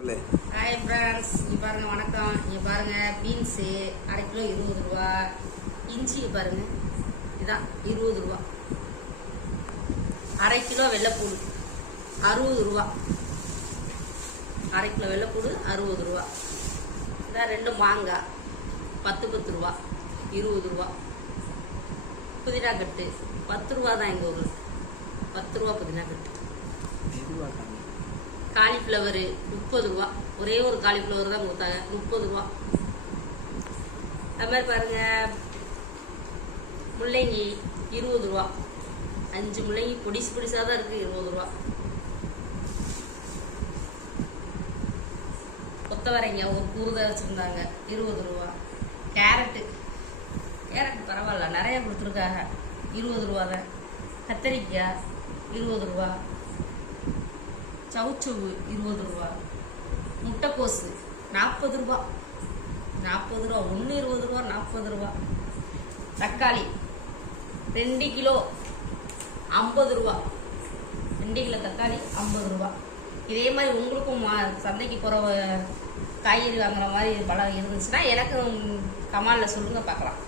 Hi friends, இங்கே பாருங்கள். வணக்கம். இங்கே பாருங்கள், பீன்ஸு அரை கிலோ 20 ரூபா. இஞ்சி பாருங்கள், இதான் 20 ரூபா. அரை கிலோ வெள்ளைப்பூடு 60 ரூபா. அரை கிலோ வெள்ளைப்பூடு 60 ரூபா. இதான் 2 மாங்காய் 10 ரூபா, 20 ரூபா. புதினா கட்டு 10 ரூபா தான் எங்கள் ஊரில். 10 ரூபா புதினா கட்டு. காலிஃப்ளவரு 30 ரூபா. ஒரே ஒரு காலிஃப்ளவர் தான் கொடுத்தாங்க, 30 ரூபா. அது மாதிரி பாருங்க, முள்ளங்கி 20 ரூபா. 5 முள்ளங்கி பொடிசாக தான் இருக்கு, 20 ரூபா. கொத்தவரைங்க ஒரு கூறுதான் வச்சுருந்தாங்க, 20 ரூபா. கேரட்டு பரவாயில்ல, நிறைய கொடுத்துருக்காங்க, 20 ரூபா தான். கத்திரிக்காய் 20 ரூபா. சவுச்சவு 20 ரூபா. முட்டைக்கோசு 40 ரூபா. 40 ரூபா. 1 20 ரூபா, 40 ரூபா. தக்காளி 2 கிலோ 50 ரூபா. 2 கிலோ தக்காளி 50 ரூபா. இதே மாதிரி உங்களுக்கும் சந்தைக்கு போகிற காய்கறி வாங்குற மாதிரி பழம் இருந்துச்சுன்னா எனக்கு கமாலில் சொல்லுங்கள், பார்க்கலாம்.